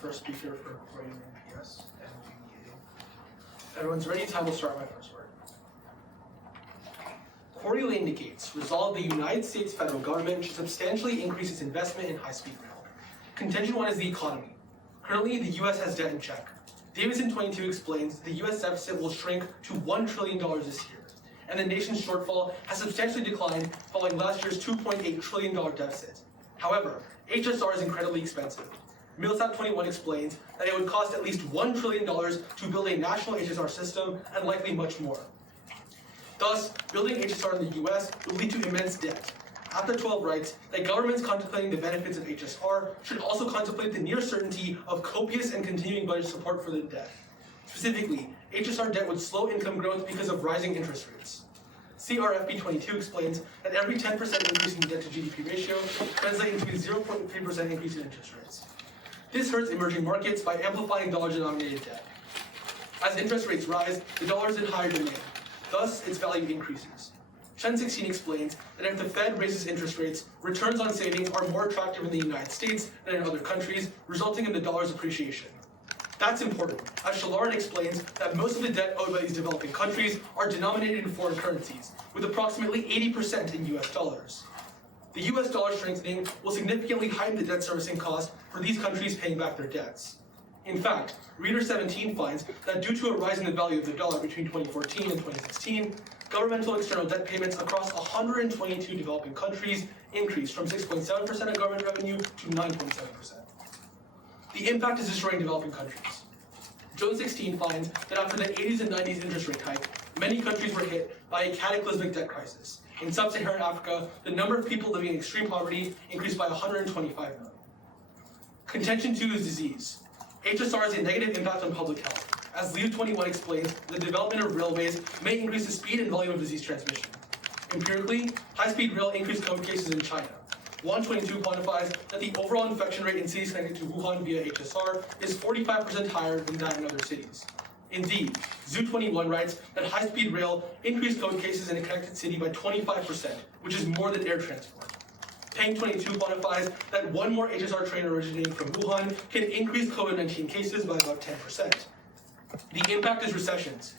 first speaker for Quarry and Milpitas. Everyone's ready? Time will start my first word. Quarry indicates resolve the United States federal government should substantially increase its investment in high-speed rail. Contention 1 is the economy. Currently, the U.S. has debt in check. Davidson 22 explains the U.S. deficit will shrink to $1 trillion this year, and the nation's shortfall has substantially declined following last year's $2.8 trillion deficit. However, HSR is incredibly expensive. Milsap 21 explains that it would cost at least $1 trillion to build a national HSR system and likely much more. Thus, building HSR in the US would lead to immense debt. After 12 writes that governments contemplating the benefits of HSR should also contemplate the near certainty of copious and continuing budget support for the debt. Specifically, HSR debt would slow income growth because of rising interest rates. CRFP 22 explains that every 10% increase in debt to GDP ratio translates into a 0.3% increase in interest rates. This hurts emerging markets by amplifying dollar-denominated debt. As interest rates rise, the dollar is in higher demand. Thus, its value increases. Chen 16 explains that if the Fed raises interest rates, returns on savings are more attractive in the United States than in other countries, resulting in the dollar's appreciation. That's important, as Shalaran explains that most of the debt owed by these developing countries are denominated in foreign currencies, with approximately 80% in US dollars. The US dollar strengthening will significantly heighten the debt servicing cost for these countries paying back their debts. In fact, Reader 17 finds that due to a rise in the value of the dollar between 2014 and 2016, governmental external debt payments across 122 developing countries increased from 6.7% of government revenue to 9.7%. The impact is destroying developing countries. Jones 16 finds that after the 80s and 90s interest rate hike, many countries were hit by a cataclysmic debt crisis. In sub-Saharan Africa, the number of people living in extreme poverty increased by 125 million. Contention 2 is disease. HSR has a negative impact on public health. As Leo 21 explains, the development of railways may increase the speed and volume of disease transmission. Empirically, high-speed rail increased COVID cases in China. 122 quantifies that the overall infection rate in cities connected to Wuhan via HSR is 45% higher than that in other cities. Indeed, Zoo 21 writes that high-speed rail increased COVID cases in a connected city by 25%, which is more than air transport. Peng 22 quantifies that one more HSR train originating from Wuhan can increase COVID-19 cases by about 10%. The impact is recessions.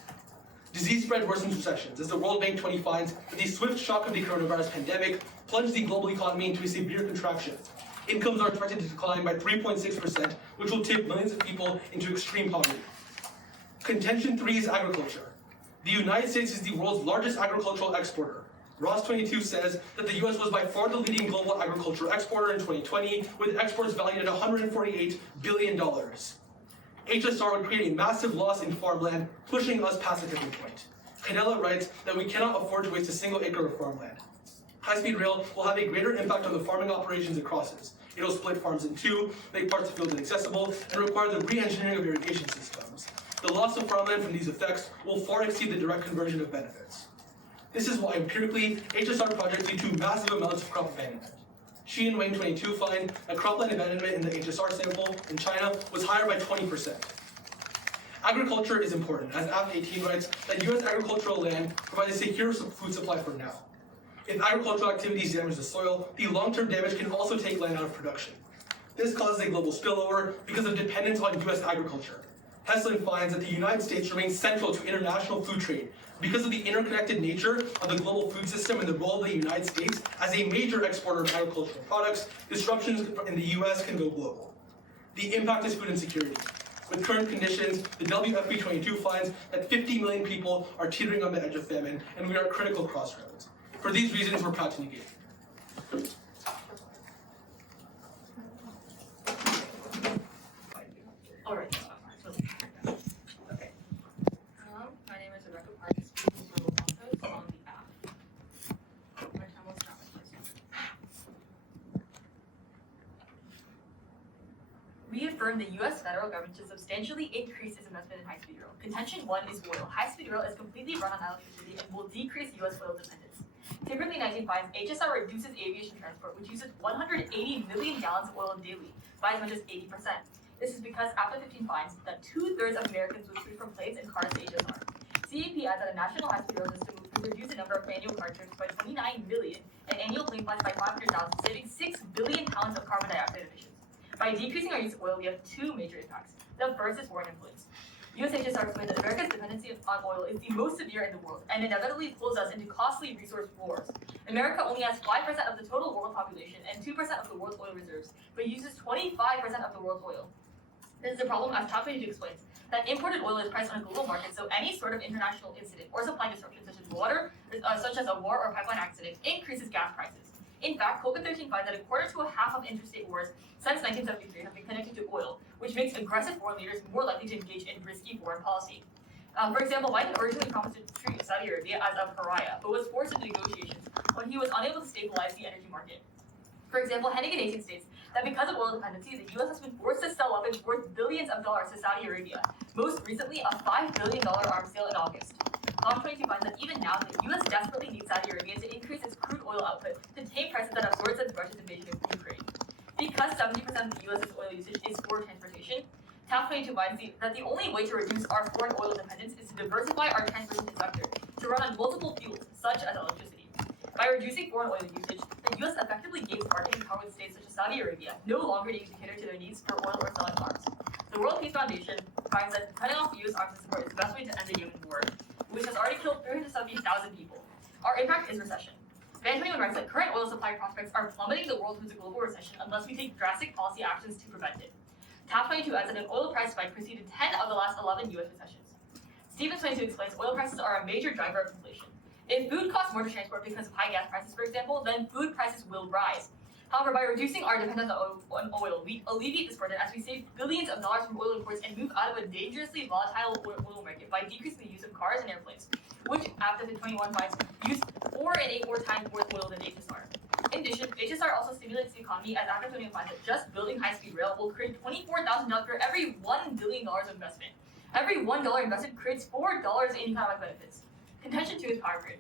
Disease spread worsens recessions, as the World Bank 20 finds that the swift shock of the coronavirus pandemic plunged the global economy into a severe contraction. Incomes are expected to decline by 3.6%, which will tip millions of people into extreme poverty. Contention 3 is agriculture. The United States is the world's largest agricultural exporter. Ross 22 says that the U.S. was by far the leading global agricultural exporter in 2020, with exports valued at $148 billion. HSR would create a massive loss in farmland, pushing us past the tipping point. Canella writes that we cannot afford to waste a single acre of farmland. High-speed rail will have a greater impact on the farming operations it crosses. It will split farms in two, make parts of fields inaccessible, and require the re-engineering of irrigation systems. The loss of farmland from these effects will far exceed the direct conversion of benefits. This is why, empirically, HSR projects lead to massive amounts of crop abandonment. Shi and Wayne 22 find that cropland abandonment in the HSR sample in China was higher by 20%. Agriculture is important, as Aft 18 writes that U.S. agricultural land provides a secure food supply for now. If agricultural activities damage the soil, the long-term damage can also take land out of production. This causes a global spillover because of dependence on U.S. agriculture. Heslin finds that the United States remains central to international food trade because of the interconnected nature of the global food system and the role of the United States as a major exporter of agricultural products. Disruptions in the U.S. can go global. The impact is food insecurity. With current conditions, the WFP 22 finds that 50 million people are teetering on the edge of famine, and we are at critical crossroads. For these reasons, we're proud to negate. All right. Okay. My name is Rebecca Park, speaking for Altos on behalf. My time will start with this one. Reaffirm the U.S. federal government should substantially increase its investment in high-speed rail. Contention 1 is oil. High-speed rail is completely run on electricity and will decrease U.S. oil dependence. Timberley 19 finds HSR reduces aviation transport, which uses 180 million gallons of oil daily, by as much as 80%. This is because Apple 15 finds that 2/3 of Americans would switch from planes and cars to HSR. CAP adds that a national high-speed rail system would reduce the number of annual car trips by 29 million and annual plane flights by 500,000, saving 6 billion pounds of carbon dioxide emissions. By decreasing our use of oil, we have two major impacts. The first is foreign influence. US HSR explained that America's dependency on oil is the most severe in the world and inevitably pulls us into costly resource wars. America only has 5% of the total world population and 2% of the world's oil reserves, but uses 25% of the world's oil. This is a problem, as Top 22 explains, that imported oil is priced on a global market, so any sort of international incident or supply disruption, such as such as a war or pipeline accident, increases gas prices. In fact, COVID-13 finds that a quarter to a half of interstate wars since 1973 have been connected to oil, which makes aggressive foreign leaders more likely to engage in risky foreign policy. For example, Biden originally promised to treat Saudi Arabia as a pariah, but was forced into negotiations when he was unable to stabilize the energy market. For example, Hennigan 18 states that because of oil dependency, the U.S. has been forced to sell weapons worth billions of dollars to Saudi Arabia, most recently a $5 billion arms sale in August. Top 22 finds that even now, the U.S. desperately needs Saudi Arabia to increase its crude oil output to tame prices that have soared since Russia's invasion of Ukraine. Because 70% of the U.S.'s oil usage is for transportation, Top 22 finds that the only way to reduce our foreign oil dependence is to diversify our transportation sector to run on multiple fuels, such as electricity. By reducing foreign oil usage, the U.S. effectively gains bargaining power with states such as Saudi Arabia, no longer needing to cater to their needs for oil or selling arms. The World Peace Foundation finds that cutting off the U.S. arms support is the best way to end the Yemen war, which has already killed 370,000 people. Our impact is recession. Van 21 writes that current oil supply prospects are plummeting the world towards a global recession unless we take drastic policy actions to prevent it. Top 22 adds that an oil price spike preceded 10 of the last 11 U.S. recessions. Stevens 22 explains oil prices are a major driver of inflation. If food costs more to transport because of high gas prices, for example, then food prices will rise. However, by reducing our dependence on oil, we alleviate this burden as we save billions of dollars from oil imports and move out of a dangerously volatile oil market by decreasing the use of cars and airplanes, which, after the 21 finds, use 4 and 8 more times more oil than HSR. In addition, HSR also stimulates the economy, as after 21 finds that just building high-speed rail will create $24,000 for every $1 billion of investment. Every $1 investment creates $4 in economic benefits. Contention 2 is power grid.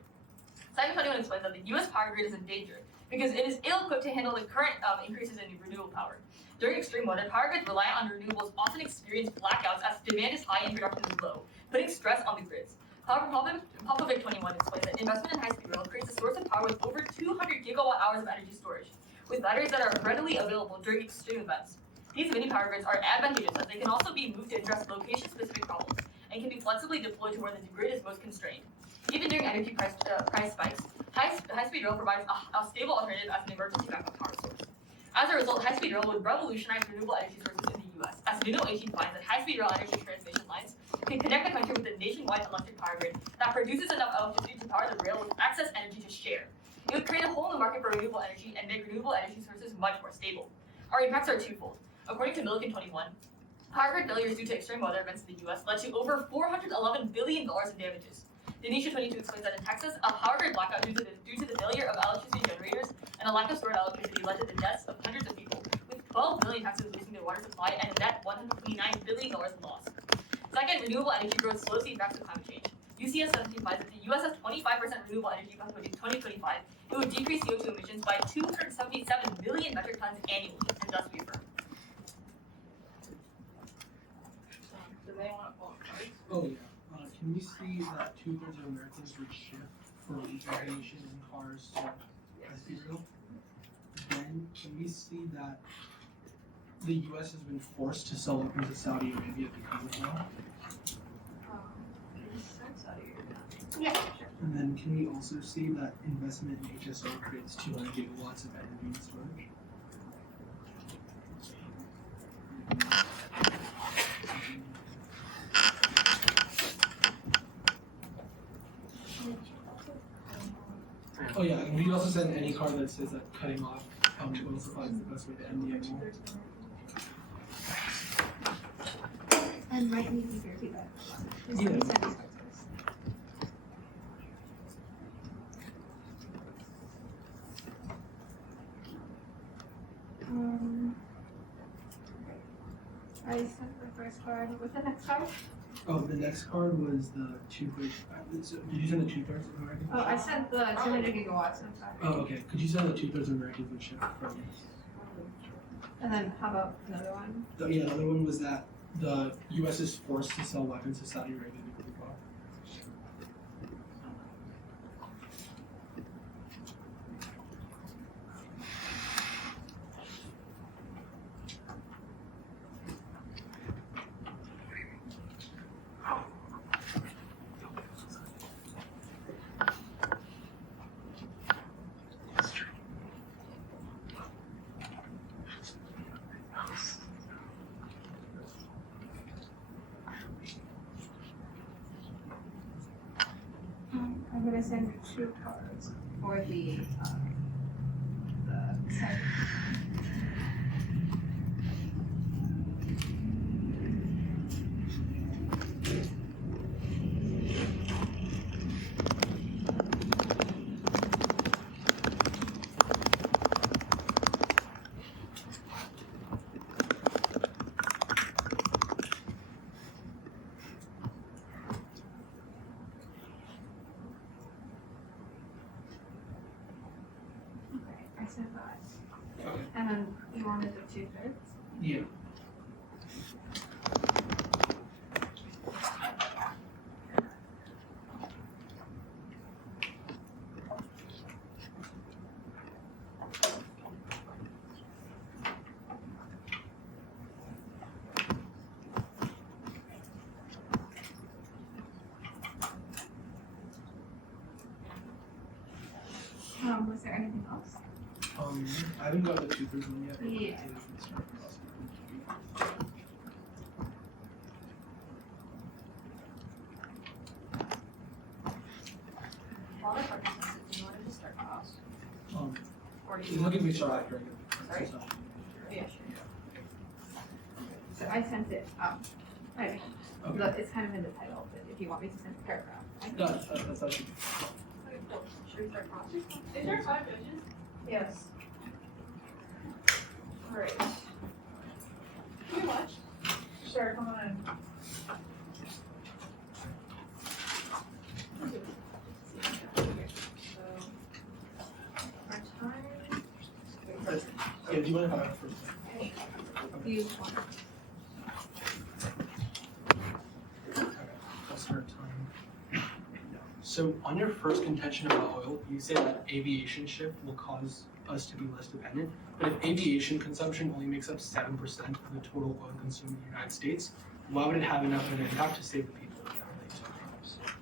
Simon 21 explains that the U.S. power grid is in danger because it is ill-equipped to handle the current increases in renewable power. During extreme weather, power grids reliant on renewables often experience blackouts as demand is high and production is low, putting stress on the grids. However, Popovic 21 explains that investment in high-speed rail creates a source of power with over 200 gigawatt-hours of energy storage, with batteries that are readily available during extreme events. These mini power grids are advantageous as they can also be moved to address location-specific problems and can be flexibly deployed to where the grid is most constrained. Even during energy price spikes, high-speed rail provides a stable alternative as an emergency backup power source. As a result, high-speed rail would revolutionize renewable energy sources in the U.S., as Nuno 18 finds that high-speed rail energy transmission lines can connect the country with a nationwide electric power grid that produces enough electricity to power the rail with excess energy to share. It would create a whole new market for renewable energy and make renewable energy sources much more stable. Our impacts are twofold. According to Milliken 21, power grid failures due to extreme weather events in the U.S. led to over $411 billion in damages. Denisha 22 explains that in Texas, a power grid blackout due to the failure of electricity generators and a lack of stored electricity led to the deaths of hundreds of people, with 12 million Texans losing their water supply and a net $129 billion in loss. Second, renewable energy growth slows the impacts of climate change. UCS 17 finds that the U.S. has 25% renewable energy by 2025. It would decrease CO2 emissions by 277 million metric tons annually, and thus we affirm. Do they want to block cards? Oh yeah. Can we see that 2/3 of Americans would shift from aviation and cars to high-speed rail? Then can we see that the U.S. has been forced to sell weapons to Saudi Arabia because of that? Yeah, sure. And then can we also see that investment in HSR creates 200 gigawatts of energy storage? Oh yeah, and we also said any card that says that cutting off oil supply is the best way to end the end war. And might need to repeat that. Yeah. I sent the first card. What's the next card? Oh, the next card was the 2/3. Did you send the 2/3 of Americans? Oh, I sent the 200 gigawatts. I'm sorry. Oh, okay. Could you send the 2/3 of Americans would shift from? And then how about another one? Yeah, the other one was that the U.S. is forced to sell weapons to Saudi Arabia because of war. gonna send 2 cars for the site. Okay, I sent that. Okay. And then you wanted the 2/3? Yeah. Was there anything else? I haven't got the 2/3 one yet. Yeah. While the participants, do you want to just start off? Or do You you can want give me a shot after I get Sorry? it. Yeah, sure. So I sent it Okay. it's kind of in the title, but if you want me to send a paragraph, I can. No, that's actually. Should we start off? Is there 5 judges? Yes. Alright. Can you watch? Sure, come on. So, our time. Yeah, do you mind if I have first? Do you want? Okay, I'll start time. So on your first contention about oil, you say that aviation shift will cause us to be less dependent. But if aviation consumption only makes up 7% of the total oil consumed in the United States, why would it have enough of an impact to save the people?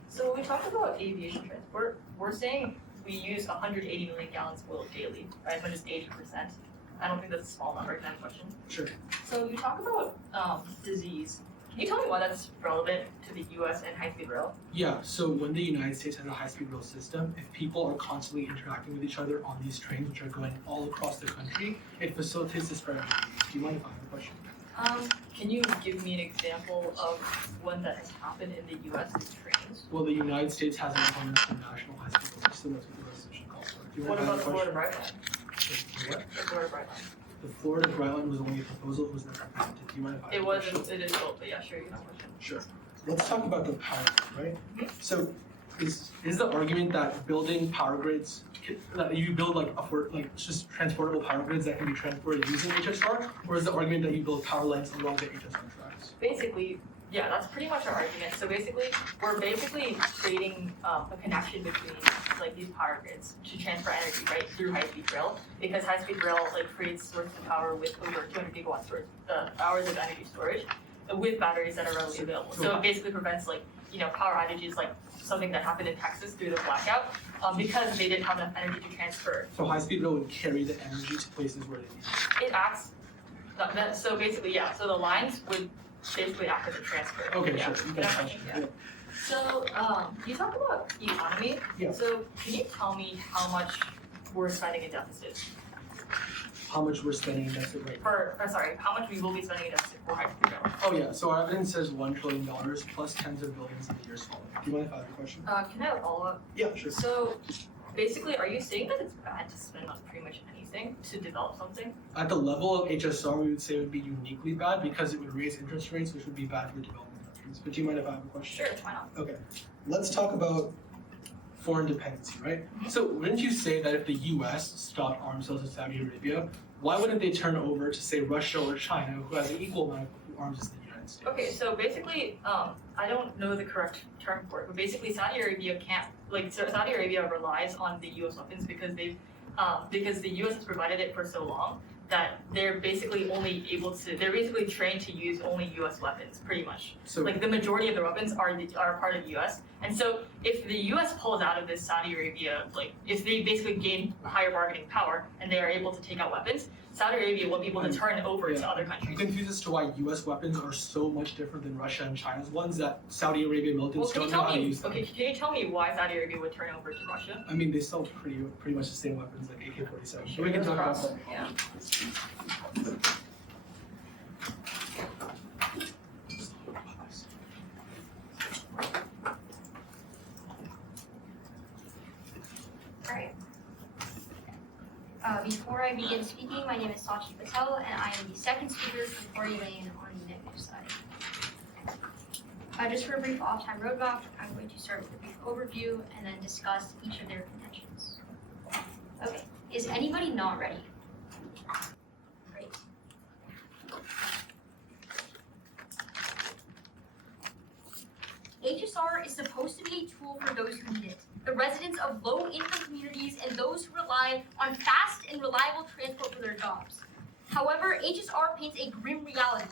So when we talk about aviation transport, we're saying we use 180 million gallons of oil daily, right? Which is 80%. I don't think that's a small number, kind of question. Sure. So you talk about disease. Can you tell me why that's relevant to the U.S. and high-speed rail? Yeah, so when the United States has a high-speed rail system, if people are constantly interacting with each other on these trains, which are going all across the country, it facilitates the spread of disease. Do you mind if I have a question? Can you give me an example of one that has happened in the U.S. with trains? Well, the United States has implemented the national high-speed rail system. That's what the resolution calls for. Do you What mind about if the I have a Florida question? Brightline? What? The Florida Brightline. The Florida Brightline was only a proposal. It was never implemented. Do you mind if I have It a wasn't. question? It is built, but yeah, sure, you have a question. Sure. Let's talk about the power grid, right? So is the argument that building power grids, that you build like just transportable power grids that can be transported using HSR, or is the argument that you build power lines along the HSR tracks? Basically, yeah, that's pretty much our argument. So basically, we're basically creating a connection between like these power grids to transfer energy right through high-speed rail, because high-speed rail like creates sources of power with over 200 gigawatt storage, hours of energy storage, with batteries that are readily available. So it basically prevents like power outages like something that happened in Texas through the blackout, because they didn't have enough energy to transfer. So high-speed rail would carry the energy to places where they need it. It acts. So basically, yeah. So the lines would basically act as a transfer. Okay, yeah. sure. You Yeah. can question. Yeah. So you talk about economy. Yeah. So can you tell me how much we're spending in deficits? How much we're spending against it right now? How much we will be spending in deficit for high-speed rail? Oh yeah, so our evidence says $1 trillion plus tens of billions in the years following. Do you mind if I have a question? Can I have a follow-up? Yeah, sure. So basically, are you saying that it's bad to spend on pretty much anything to develop something? At the level of HSR, we would say it would be uniquely bad because it would raise interest rates, which would be bad for developing countries. But do you mind if I have a question? Sure, why not? Okay, let's talk about foreign dependency, right? So wouldn't you say that if the U.S. stopped arms sales to Saudi Arabia, why wouldn't they turn over to, say, Russia or China, who has an equal amount of arms as the United States? Okay, so basically, I don't know the correct term for it, but basically Saudi Arabia can't, Saudi Arabia relies on the U.S. weapons because the U.S. has provided it for so long that they're basically they're basically trained to use only U.S. weapons, pretty much. So, Like the majority of the weapons are part of the U.S. And so if the U.S. pulls out of this Saudi Arabia, if they basically gain higher bargaining power and they are able to take out weapons, Saudi Arabia won't be able to turn over to other I'm countries. confused as to why U.S. weapons are so much different than Russia and China's ones that Saudi Arabian Well, militants can you don't know tell how to me? use them. Okay, can you tell me why Saudi Arabia would turn over to Russia? I mean, they sell pretty much the same weapons like AK-47. Sure, we can no talk about problem. that. Yeah. Alright. Before I begin speaking, my name is Sachi Patel, and I am the second speaker from Quarry Lane on the negative side. Just for a brief off-time roadmap, I'm going to start with a brief overview and then discuss each of their contentions. Okay, is anybody not ready? Great. HSR is supposed to be a tool for those who need it, the residents of low-income communities and those who rely on fast and reliable transport for their jobs. However, HSR paints a grim reality.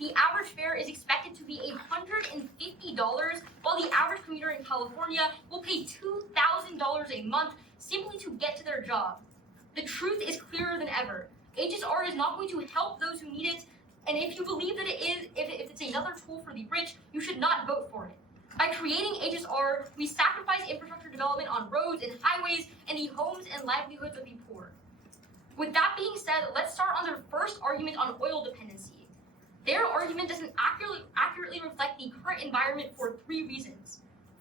The average fare is expected to be $150, while the average commuter in California will pay $2,000 a month simply to get to their job. The truth is clearer than ever. HSR is not going to help those who need it, and if you believe that it is, if it's another tool for the rich, you should not vote for it. By creating HSR, we sacrifice infrastructure development on roads and highways and the homes and livelihoods of the poor. With that being said, let's start on their first argument on oil dependency. Their argument doesn't accurately reflect the current environment for 3 reasons.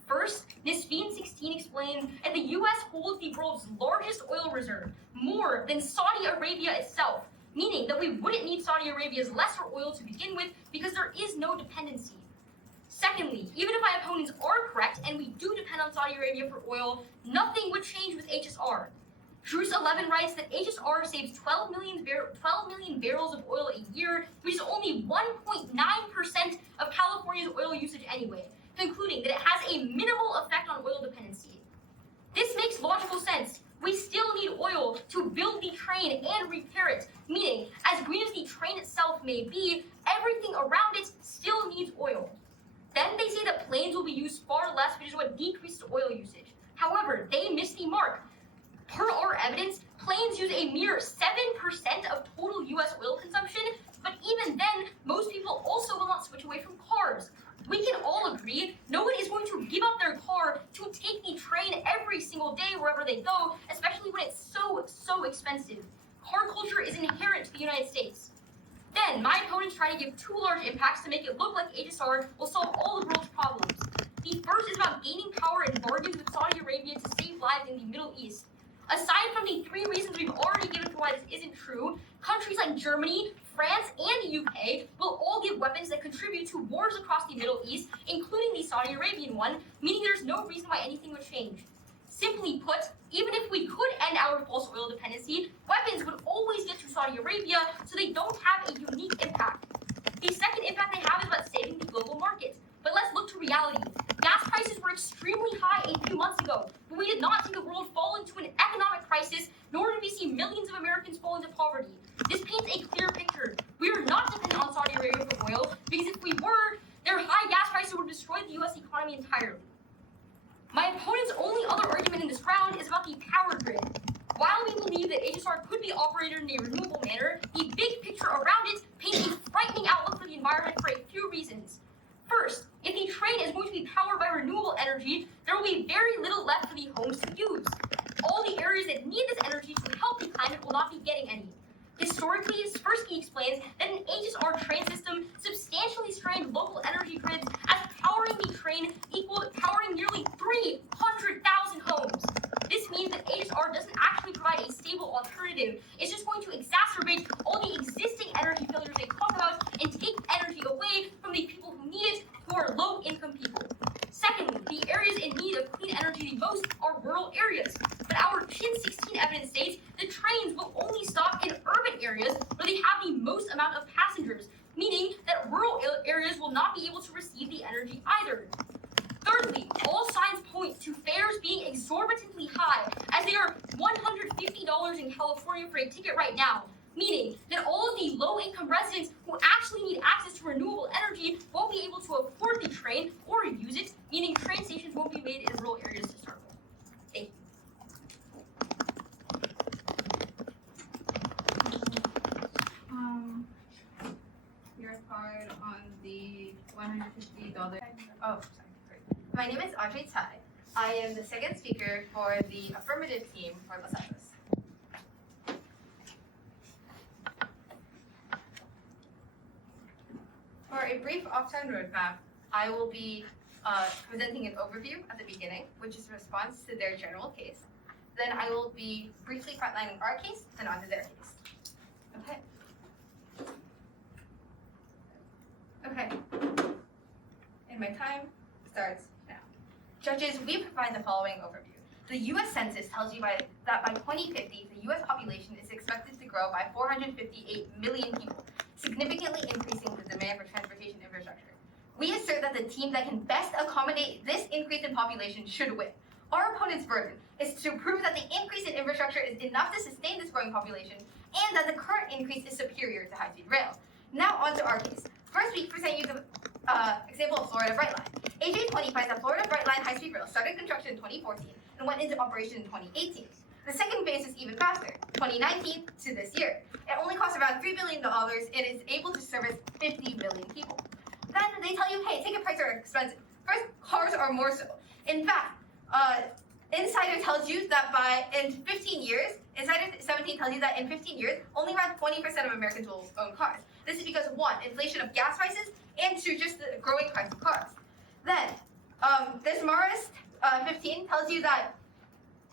First, Nisveen 16 explains that the US holds the world's largest oil reserve, more than Saudi Arabia itself, meaning that we wouldn't need Saudi Arabia's lesser oil to begin with because there is no dependency. Secondly, even if my opponents are correct and we do depend on Saudi Arabia for oil, nothing would change with HSR. Druce 11 writes that HSR saves 12 million barrels of oil a year, which is only 1.9% of California's oil usage anyway, concluding that it has a minimal effect on oil dependency. This makes logical sense. We still need oil to build the train and repair it, meaning, as green as the train itself may be, everything around it still needs oil. Then they say that planes will be used far less, which is what decreases oil usage. However, they miss the mark. Per our evidence, planes use a mere 7% of total US oil consumption, but even then, most people also will not switch away from cars. We can all agree, no one is going to give up their car to take the train every single day wherever they go, especially when it's so expensive. Car culture is inherent to the United States. Then, my opponents try to give 2 large impacts to make it look like HSR will solve all the world's problems. The first is about gaining power and bargains with Saudi Arabia to save lives in the Middle East. Aside from the 3 reasons we've already given for why this isn't true, countries like Germany, France, and the UK will all give weapons that contribute to wars across the Middle East, including the Saudi Arabian one, meaning there's no reason why anything would change. Simply put, even if we could end our false oil dependency, weapons would always get to Saudi Arabia, so they don't have a unique impact. The second impact they have is about saving the global market. But let's look to reality. Gas prices were extremely high a few months ago, but we did not see the world fall into an economic crisis, nor did we see millions of Americans fall into poverty. This paints a clear picture. We are not dependent on Saudi Arabia for oil, because if we were, their high gas prices would destroy the US economy entirely. My opponent's only other argument in this round is about the power grid. While we believe that HSR could be operated in a renewable manner, the big picture around it paints a frightening outlook for the environment for a few reasons. First, if the train is going to be powered by renewable energy, there will be very little left for the homes to use. All the areas that need this energy to help the climate will not be getting any. Historically, Spursky explains that an HSR train system substantially strained local energy grids, as powering the train equaled powering nearly 300,000 homes. This means that HSR doesn't actually provide a stable alternative. It's just going to exacerbate all the existing energy failures they talk about and take energy away from the people who need it, who are low-income people. Secondly, the areas in need of clean energy the most are rural areas. But our Chin 16 evidence states that trains will only stop in urban areas where they have the most amount of passengers, meaning that rural areas will not be able to receive the energy either. Thirdly, all signs point to fares being exorbitantly high, as they are $150 in California for a ticket right now, meaning that all of the low-income residents who actually need access to renewable energy won't be able to afford the train or use it, meaning train stations won't be made in rural areas to start with. Thank you. $150. Oh, sorry. Great. My name is Audrey Tsai. I am the second speaker for the affirmative team for Los Altos. For a brief off-time roadmap, I will be presenting an overview at the beginning, which is a response to their general case. Then I will be briefly frontlining our case and onto their case. Okay. Okay. And my time starts now. Judges, we provide the following overview. The U.S. Census tells you that by 2050, the U.S. population is expected to grow by 458 million people, significantly increasing the demand for transportation infrastructure. We assert that the team that can best accommodate this increase in population should win. Our opponent's burden is to prove that the increase in infrastructure is enough to sustain this growing population and that the current increase is superior to high-speed rail. Now on to our case. First, we present you the example of Florida Brightline. AJ20 finds that Florida Brightline high-speed rail started construction in 2014 and went into operation in 2018. The second phase is even faster, 2019 to this year. It only costs around $3 billion and is able to service 50 million people. Then they tell you, hey, ticket prices are expensive. First, cars are more so. In fact, Insider tells you that in 15 years, Insider 17 tells you that in 15 years, only around 20% of Americans will own cars. This is because, one, inflation of gas prices, and two, just the growing price of cars. Then, this Marist 15 tells you that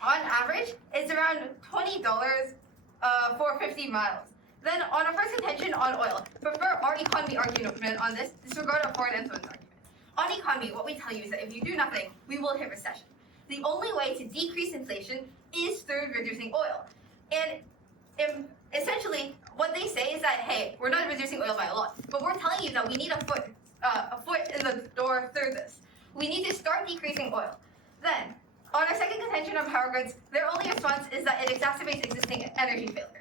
on average, it's around $20 for 50 miles. Then on our first contention on oil, prefer our economy argument on this, disregard our foreign influence argument. On economy, what we tell you is that if you do nothing, we will hit recession. The only way to decrease inflation is through reducing oil. And essentially, what they say is that, hey, we're not reducing oil by a lot, but we're telling you that we need a foot in the door through this. We need to start decreasing oil. Then, on our second contention on power grids, their only response is that it exacerbates existing energy failure.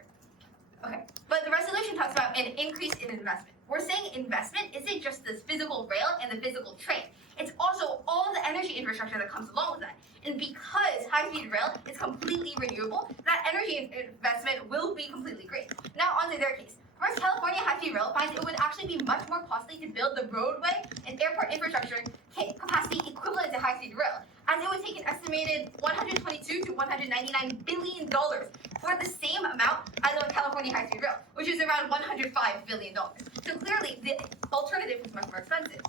Okay, but the resolution talks about an increase in investment. We're saying investment isn't just this physical rail and the physical train. It's also all the energy infrastructure that comes along with that. And because high-speed rail is completely renewable, that energy investment will be completely green. Now onto their case. First, California high-speed rail finds it would actually be much more costly to build the roadway and airport infrastructure capacity equivalent to high-speed rail, as it would take an estimated $122 to $199 billion for the same amount as a California high-speed rail, which is around $105 billion. So clearly, the alternative is much more expensive.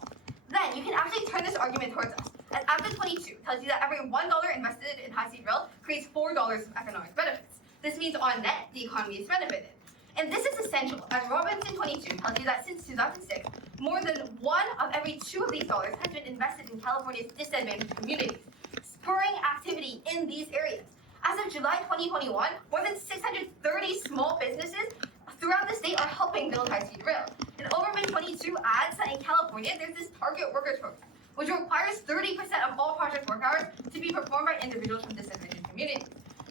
Then you can actually turn this argument towards us. As Act 22 tells you that every $1 invested in high-speed rail creates $4 of economic benefits. This means on net, the economy is benefited. And this is essential, as Robinson 22 tells you that since 2006, more than 1 of every 2 of these dollars has been invested in California's disadvantaged communities, spurring activity in these areas. As of July 2021, more than 630 small businesses throughout the state are helping build high-speed rail. And Overman 22 adds that in California, there's this target workers program, which requires 30% of all project work hours to be performed by individuals from disadvantaged communities.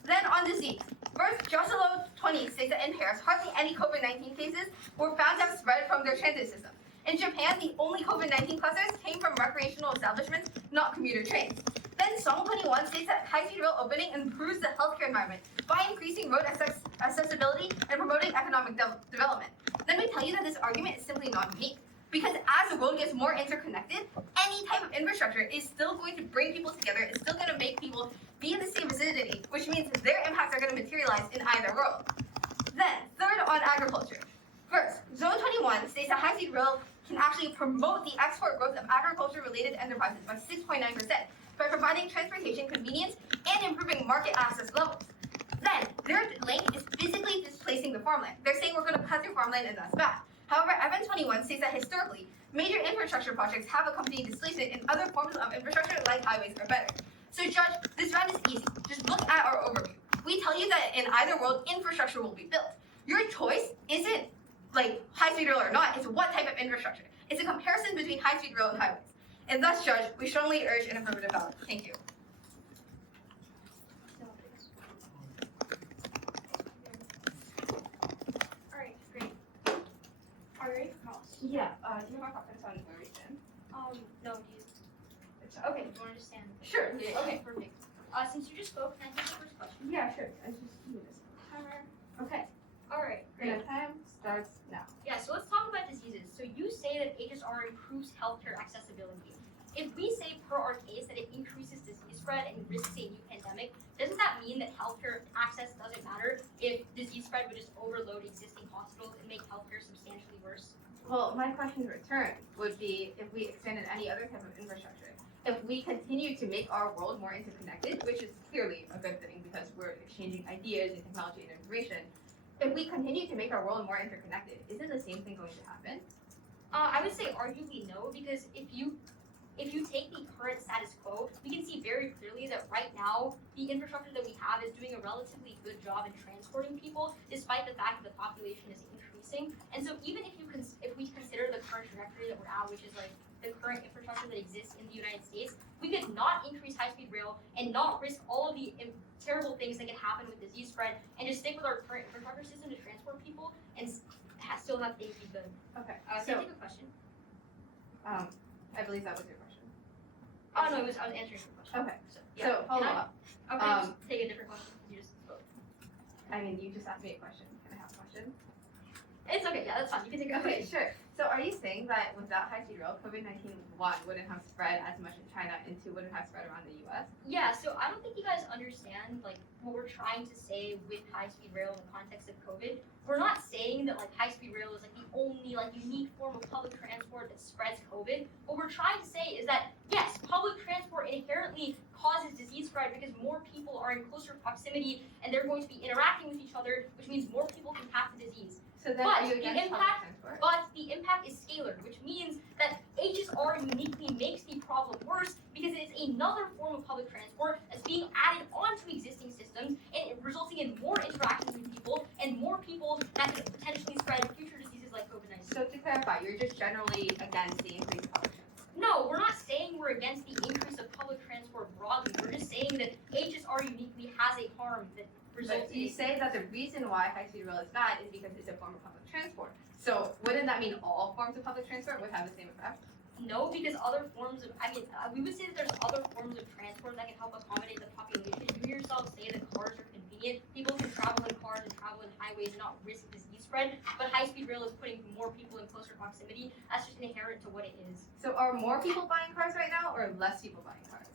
Then on disease. First, Jocelyn 20 states that in Paris, hardly any COVID-19 cases were found to have spread from their transit system. In Japan, the only COVID-19 clusters came from recreational establishments, not commuter trains. Then Song 21 states that high-speed rail opening improves the healthcare environment by increasing road accessibility and promoting economic development. Then we tell you that this argument is simply not unique. Because as the world gets more interconnected, any type of infrastructure is still going to bring people together. It's still going to make people be in the same vicinity, which means their impacts are going to materialize in either world. Then, third on agriculture. First, Zone 21 states that high-speed rail can actually promote the export growth of agriculture-related enterprises by 6.9% by providing transportation convenience and improving market access levels. Then, their link is physically displacing the farmland. They're saying we're going to cut through farmland and that's bad. However, Evan 21 states that historically, major infrastructure projects have accompanied displacement in other forms of infrastructure like highways or better. So Judge, this round is easy. Just look at our overview. We tell you that in either world, infrastructure will be built. Your choice isn't like high-speed rail or not, it's what type of infrastructure. It's a comparison between high-speed rail and highways. And thus, Judge, we strongly urge an affirmative ballot. Thank you. Alright, great. Are you ready for calls? Yeah. Do you have a preference on where we stand? No, do you, Okay. do you understand? Sure. Yeah. Okay, perfect. Since you just spoke, can I take the first question? Yeah, sure. I just do this timer. Okay. Alright, Great. great. Time starts now. Yeah, so let's talk about diseases. So you say that HSR improves healthcare accessibility? If we say per our case that it increases disease spread and risks a new pandemic, doesn't that mean that healthcare access doesn't matter if disease spread would just overload existing hospitals and make healthcare substantially worse? Well, my question in return would be if we expanded any other type of infrastructure. If we continue to make our world more interconnected, which is clearly a good thing because we're exchanging ideas and technology and information, if we continue to make our world more interconnected, isn't the same thing going to happen? I would say arguably no, because if you take the current status quo, we can see very clearly that right now the infrastructure that we have is doing a relatively good job in transporting people, despite the fact that the population is increasing. And so even if we consider the current trajectory that we're at, which is like the current infrastructure that exists in the United States, we could not increase high-speed rail and not risk all of the terrible things that could happen with disease spread, and just stick with our current infrastructure system to transport people and still have things be good. Okay. Can I take a question? I believe that was your question. Oh no, I was answering your question. Okay. So follow up. Okay, just take a different question. You just spoke. I mean, you just asked me a question. Can I have a question? It's okay. Yeah, that's fine. You can take a Okay, question. sure. So are you saying that without high-speed rail, COVID-19 wouldn't have spread as much in China and 2 wouldn't have spread around the U.S.? Yeah. So I don't think you guys understand like what we're trying to say with high-speed rail in the context of COVID. We're not saying that like high-speed rail is like the only like unique form of public transport that spreads COVID. What we're trying to say is that yes, public transport inherently causes disease spread because more people are in closer proximity and they're going to be interacting with each other, which means more people can have the disease. So then But are you the against public impact- transport? But the impact is scalar, which means that HSR uniquely makes the problem worse because it's another form of public transport that's being added onto existing systems and resulting in more interactions with people and more people that could potentially spread future diseases like COVID-19. So to clarify, you're just generally against the increase of public transport? No, we're not saying we're against the increase of public transport broadly. We're just saying that HSR uniquely has a harm that results But you say that the reason why high-speed rail is bad is because it's a form of public transport. So wouldn't that mean all forms of public transport would have the same effect? No, because other forms of, we would say that there's other forms of transport that can help accommodate the population. You yourself say that cars are convenient. People can travel in cars and travel in highways and not risk disease spread. But high-speed rail is putting more people in closer proximity. That's just inherent to what it is. So are more people buying cars right now or less people buying cars?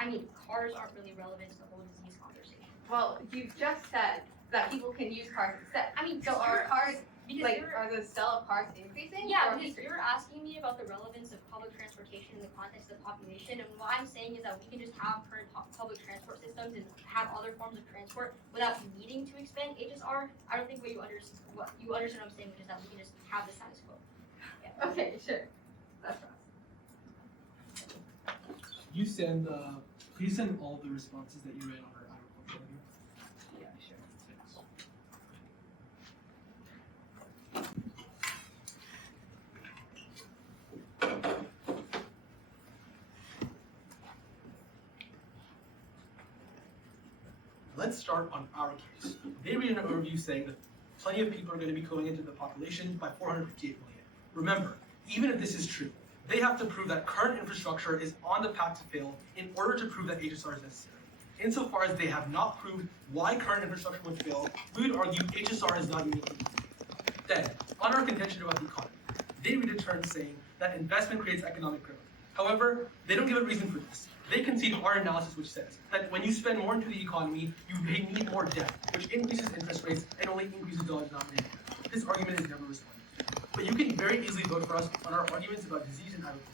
I mean, cars aren't really relevant to the whole disease conversation. Well, you just said that people can use cars instead. I mean, So are cars, because are the sale of cars increasing? yeah, or because decreasing? you're asking me about the relevance of public transportation in the context of the population, and what I'm saying is that we can just have current public transport systems and have other forms of transport without needing to expand HSR. I don't think what you understand what I'm saying, which is that we can just have the status quo. Okay, sure. That's right. Please send all the responses that you read on our agriculture review. Yeah, sure. Thanks. Let's start on our case. They read an overview saying that plenty of people are going to be going into the population by 458 million. Remember, even if this is true, they have to prove that current infrastructure is on the path to fail in order to prove that HSR is necessary. Insofar as they have not proved why current infrastructure would fail, we would argue HSR is not unique. Then, on our contention about the economy, they read a term saying that investment creates economic growth. However, they don't give a reason for this. They concede our analysis, which says that when you spend more into the economy, you may need more debt, which increases interest rates and only increases dollar-denominated debt. This argument is never responded to. But you can very easily vote for us on our arguments about disease and agriculture.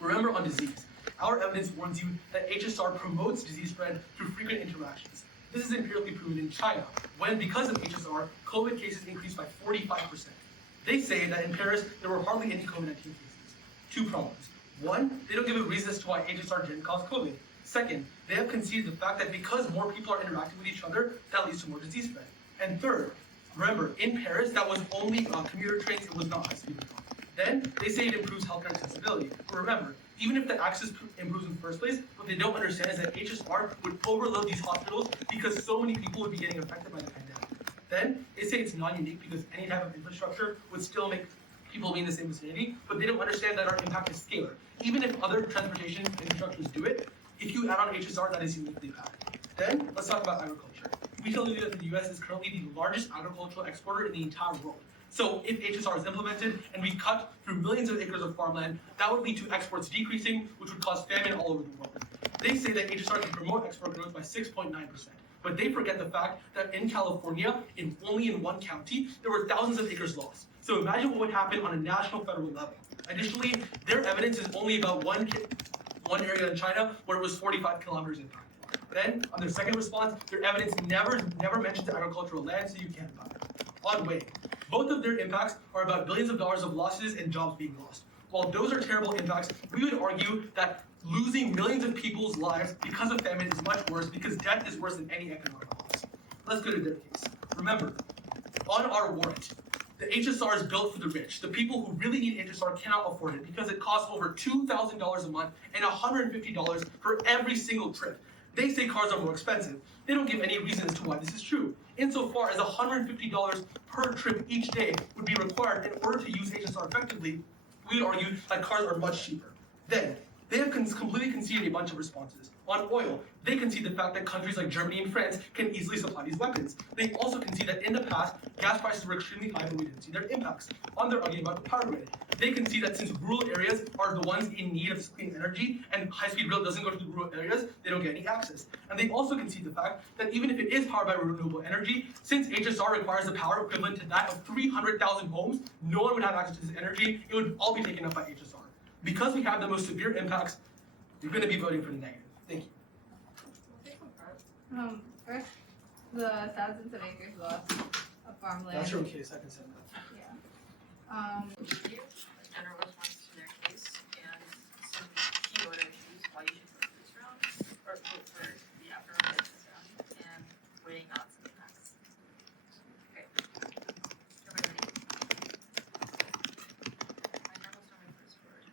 Remember, on disease, our evidence warns you that HSR promotes disease spread through frequent interactions. This is empirically proven in China, when, because of HSR, COVID cases increased by 45%. They say that in Paris, there were hardly any COVID-19 cases. 2 problems. 1, they don't give a reason as to why HSR didn't cause COVID. Second, they have conceded the fact that because more people are interacting with each other, that leads to more disease spread. And third, remember, in Paris, that was only commuter trains, it was not high-speed rail. Then, they say it improves healthcare accessibility. But remember, even if the access improves in the first place, what they don't understand is that HSR would overload these hospitals because so many people would be getting affected by the pandemic. Then, they say it's non-unique because any type of infrastructure would still make people be in the same vicinity, but they don't understand that our impact is scalar. Even if other transportation infrastructures do it, if you add on HSR, that is uniquely bad. Then, let's talk about agriculture. We tell you that the US is currently the largest agricultural exporter in the entire world. So if HSR is implemented and we cut through millions of acres of farmland, that would lead to exports decreasing, which would cause famine all over the world. They say that HSR can promote export growth by 6.9%. But they forget the fact that in California, only in one county, there were thousands of acres lost. So imagine what would happen on a national federal level. Additionally, their evidence is only about one area in China where it was 45 kilometers in fact. Then, on their second response, their evidence never mentions agricultural land, so you can't buy it. On weighing, both of their impacts are about billions of dollars of losses and jobs being lost. While those are terrible impacts, we would argue that losing millions of people's lives because of famine is much worse, because death is worse than any economic loss. Let's go to their case. Remember, on our warrant, the HSR is built for the rich. The people who really need HSR cannot afford it because it costs over $2,000 a month and $150 for every single trip. They say cars are more expensive. They don't give any reason as to why this is true. Insofar as $150 per trip each day would be required in order to use HSR effectively, we would argue that cars are much cheaper. Then, they have completely conceded a bunch of responses. On oil, they concede the fact that countries like Germany and France can easily supply these weapons. They also concede that in the past, gas prices were extremely high, but we didn't see their impacts. On their argument about the power grid, they concede that since rural areas are the ones in need of clean energy, and high-speed rail doesn't go to the rural areas, they don't get any access. And they also concede the fact that even if it is powered by renewable energy, since HSR requires a power equivalent to that of 300,000 homes, no one would have access to this energy. It would all be taken up by HSR. Because we have the most severe impacts, you're going to be voting for the negative. Thank you. First, the thousands of acres lost of farmland. That's your own case. I can send that. Yeah. Review, a general response to their case, and some key voter issues why you should vote for this round, or vote for the affirmative this round, and weighing out some impacts. Okay. Everybody ready? My general summary first word.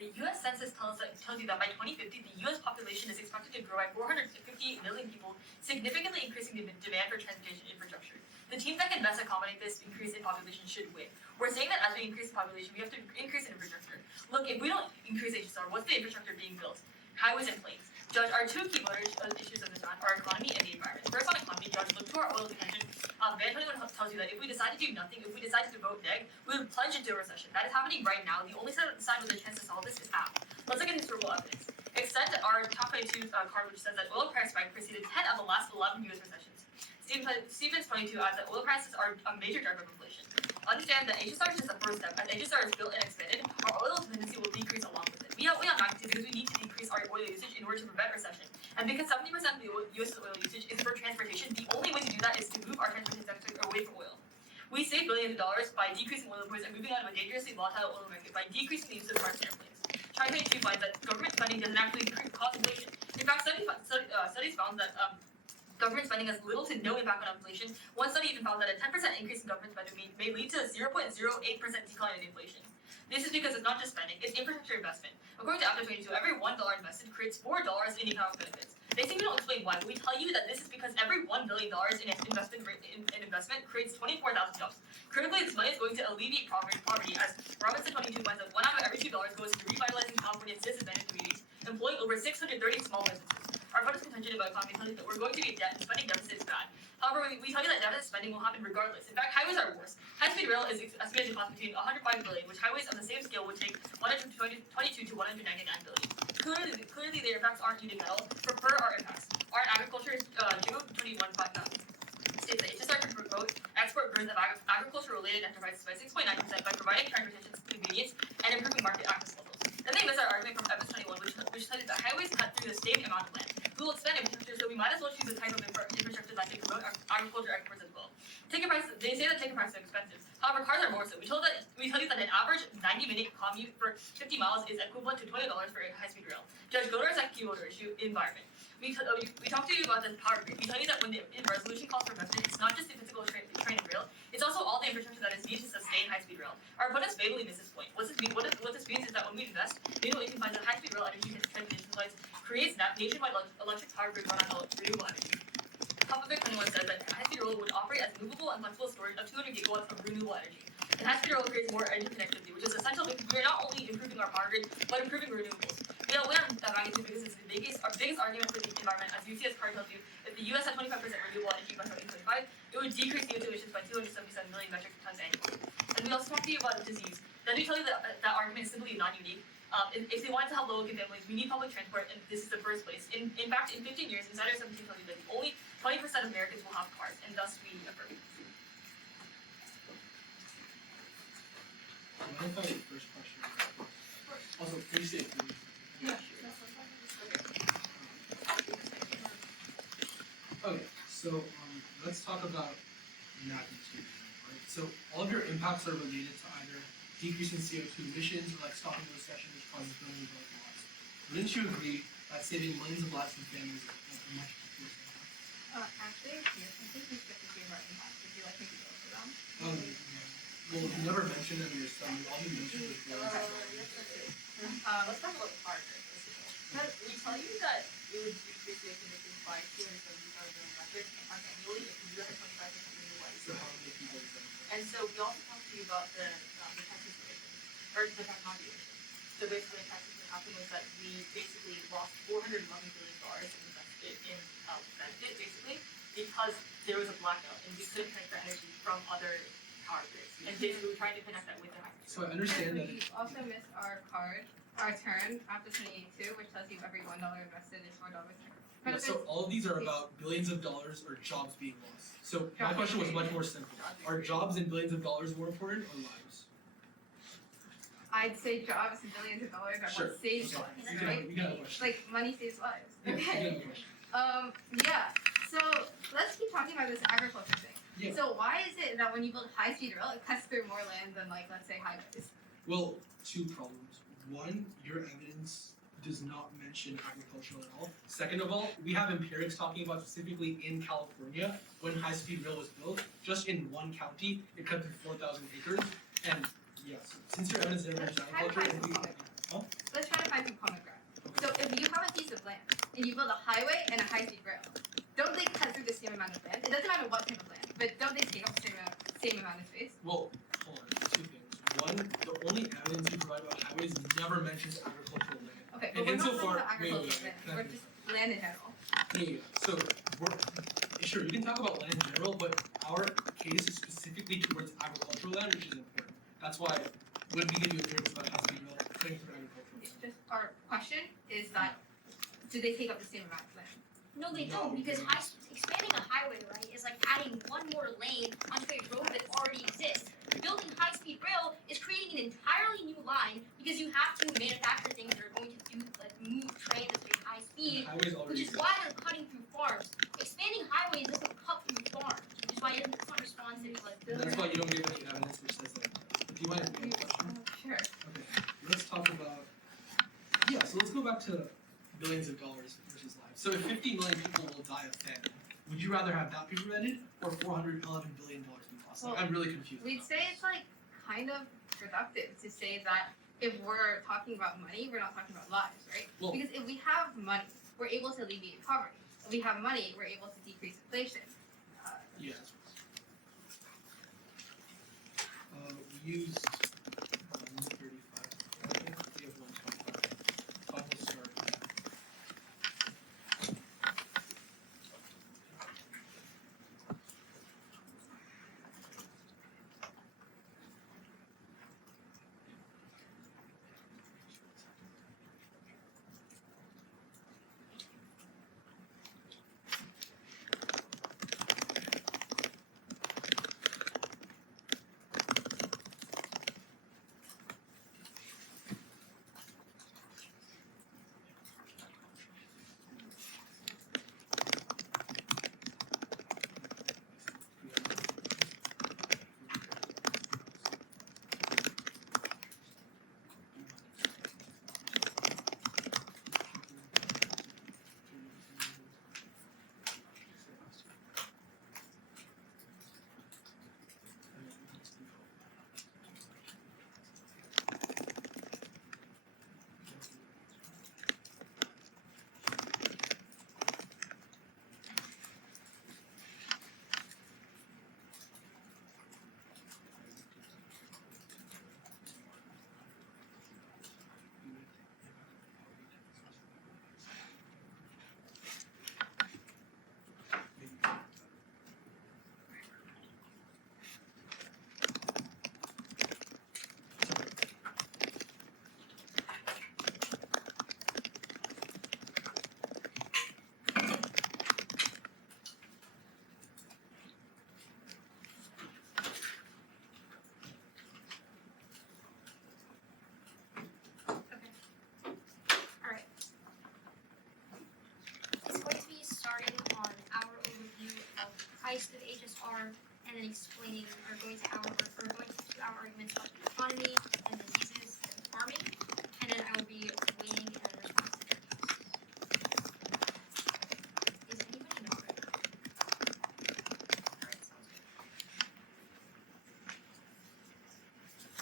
The U.S. Census tells you that by 2050, the U.S. population is expected to grow by 458 million people, significantly increasing the demand for transportation infrastructure. The teams that can best accommodate this increase in population should win. We're saying that as we increase population, we have to increase infrastructure. Look, if we don't increase HSR, what's the infrastructure being built? Highways and planes. Judge, our two key voter issues of this round are economy and the environment. First on economy, Judge, look to our oil detention. Van 21 tells you that if we decide to do nothing, if we decide to vote neg, we would plunge into a recession. That is happening right now. The only side with a chance to solve this is half. Let's look at historical evidence. Extend our top 22 card, which says that oil price spike preceded 10 of the last 11 U.S. recessions. Stevens 22 adds that oil prices are a major driver of inflation. Understand that HSR is just the first step. As HSR is built and expanded, our oil dependency will decrease along with it. We have magnitude because we need to decrease our oil usage in order to prevent recession. And because 70% of the U.S. oil usage is for transportation, the only way to do that is to move our transportation sector away from oil. We save billions of dollars by decreasing oil imports and moving out of a dangerously volatile oil market by decreasing the use of cars and airplanes. China 22 finds that government spending doesn't actually cause inflation. In fact, studies found that government spending has little to no impact on inflation. One study even found that a 10% increase in government spending may lead to a 0.08% decline in inflation. This is because it's not just spending, it's infrastructure investment. According to Altos 22, every $1 invested creates $4 in economic benefits. They seem to don't explain why, but we tell you that this is because every $1 billion in investment creates 24,000 jobs. Critically, this money is going to alleviate poverty, as Robinson 22 finds that 1 out of every $2 goes into revitalizing California's disadvantaged communities, employing over 630 small businesses. Our funders' contention about economy tells you that we're going to be in debt and spending deficit is bad. However, we tell you that deficit spending will happen regardless. In fact, highways are worse. High-speed rail is estimated to cost between $105 billion, which highways on the same scale would take $122 to $199 billion. Clearly, their impacts aren't needed at all. Per our impacts, our agriculture June 21 states that HSR can promote export growth of agriculture-related enterprises by 6.9% by providing transportation convenience and improving market access levels. Then they miss our argument from Evans 21, which cited that highways cut through the same amount of land. We will expand infrastructure, so we might as well choose a type of infrastructure that can promote agriculture exports as well. They say that ticket prices are expensive. However, cars are more so. We tell you that an average 90-minute commute for 50 miles is equivalent to $20 for a high-speed rail. Judge, go to our second key voter issue, environment. We talked to you about the power grid. We tell you that when the resolution calls for investment, it's not just the physical train and rail, it's also all the infrastructure that is needed to sustain high-speed rail. Our opponents fatally miss this point. What this means is that when we invest, we know we can find that high-speed rail energy transmission lines creates nationwide electric power grid run on renewable energy. Top of it 21 says that high-speed rail would operate as movable and flexible storage of 200 gigawatts of renewable energy. And high-speed rail creates more energy connectivity, which is essential because we are not only improving our power grid, but improving renewables. don't win on that magnitude because it's our biggest argument for the environment. As UCS card tells you, if the US had 25% renewable energy by 2025, it would decrease CO2 emissions by 277 million metric tons annually. And we also talk to you about disease. Then we tell you that that argument is simply not unique. If they want to help low-income families, we need public transport, and this is the first place. In fact, in 15 years, Insider 17 tells you that only 20% of Americans will have cars, and thus we affirm. Mind if I ask the first question? Also, pretty safe. Yeah. Okay, so let's talk about magnitude, right? So all of your impacts are related to either decreasing CO2 emissions or like stopping the recession, which causes billions of lives. Wouldn't you agree that saving millions of lives and families is a much bigger impact? Actually, yes, I think we skipped a few of our impacts. Would you like me to go over them? Well, you never mentioned them in your study. All you mentioned was billions. Let's talk about the car first. We tell you that it would decrease the emissions by 270,000 metric tons annually if the US had 25% renewable energy. So how many people is that? And so we also talk to you about the Texas emissions, or the technology emissions. So basically, in Texas, what happened was that we basically lost $411 billion in benefit, basically, because there was a blackout and we couldn't connect our energy from other power grids. And basically, we're trying to connect that with the high. So I understand that. We also missed our turn after 2082, which tells you every $1 invested is $4. Yeah, so all of these are about billions of dollars or jobs being lost. So my question was much more simple. Are jobs and billions of dollars more important or lives? I'd say jobs and billions of dollars are Sure. what saves Okay. lives, You can right? you can have a question. Like money saves lives. Yeah, you Okay. can have a question. Yeah. So let's keep talking about this agriculture thing. Yeah. So why is it that when you build high-speed rail, it cuts through more land than like let's say highways? Well, two problems. One, your evidence does not mention agriculture at all. Second of all, we have empirics talking about specifically in California when high-speed rail was built, just in one county, it cut through 4,000 acres. And yes, since your evidence never mentions agriculture, Let's try to find some common ground. So if you have a piece of land and you build a highway and a high-speed rail, don't they cut through the same amount of land? It doesn't matter what type of land, but don't they take up the same amount of space? Well, hold on, two things. One, the only evidence you provide about highways never mentions agricultural land. Okay, And but we're not insofar- talking about wait, agricultural wait, land. We're just land in general. Yeah, so sure, you can talk about land in general, but our case is specifically towards agricultural land, which is important. That's why when we give you appearance about high-speed rail, cutting through agricultural It's land. just our question is that do they take up the same amount of land? No, they No, don't, because no. expanding a highway, right, is like adding one more lane onto a road that already exists. Building high-speed rail is creating an entirely new line because you have to manufacture things that are going to do like move trains at very high speed, Highways which already is exist. why they're cutting through farms. Expanding highways doesn't cut through farms, which is why it's not responsive. Like And that's why you don't get any evidence which says that. Do you mind if I ask a question? Sure. Okay, let's talk about, so let's go back to billions of dollars versus lives. So if 50 million people will die of famine, would you rather have that be prevented or $411 billion be lost? Like, Well, I'm really confused. We'd say it's like kind of productive to say that if we're talking about money, we're not talking about lives, right? Well- Because if we have money, we're able to alleviate poverty. If we have money, we're able to decrease inflation. Yeah. We use 135. I think we have 125. Final start. HSR, and then explaining or going to our arguments about the economy and diseases and farming, and then I will be weighing and responding to your cases. Is anybody not ready? Alright, sounds good.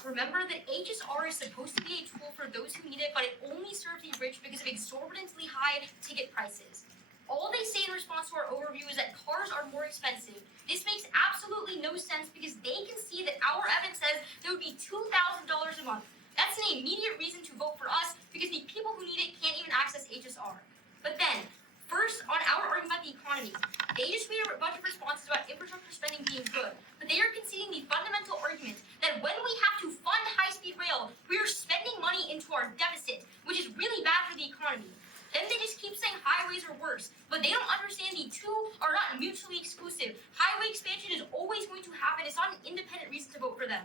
Remember that HSR is supposed to be a tool for those who need it, but it only serves the rich because of exorbitantly high ticket prices. All they say in response to our overview is that cars are more expensive. This makes absolutely no sense because they can see that our evidence says it would be $2,000 a month. That's an immediate reason to vote for us because the people who need it can't even access HSR. But then, first, on our argument about the economy, they just made a bunch of responses about infrastructure spending being good, but they are conceding the fundamental argument that when we have to fund high-speed rail, we are spending money into our deficit, which is really bad for the economy. Then they just keep saying highways are worse, but they don't understand the two are not mutually exclusive. Highway expansion is always going to happen. It's not an independent reason to vote for them.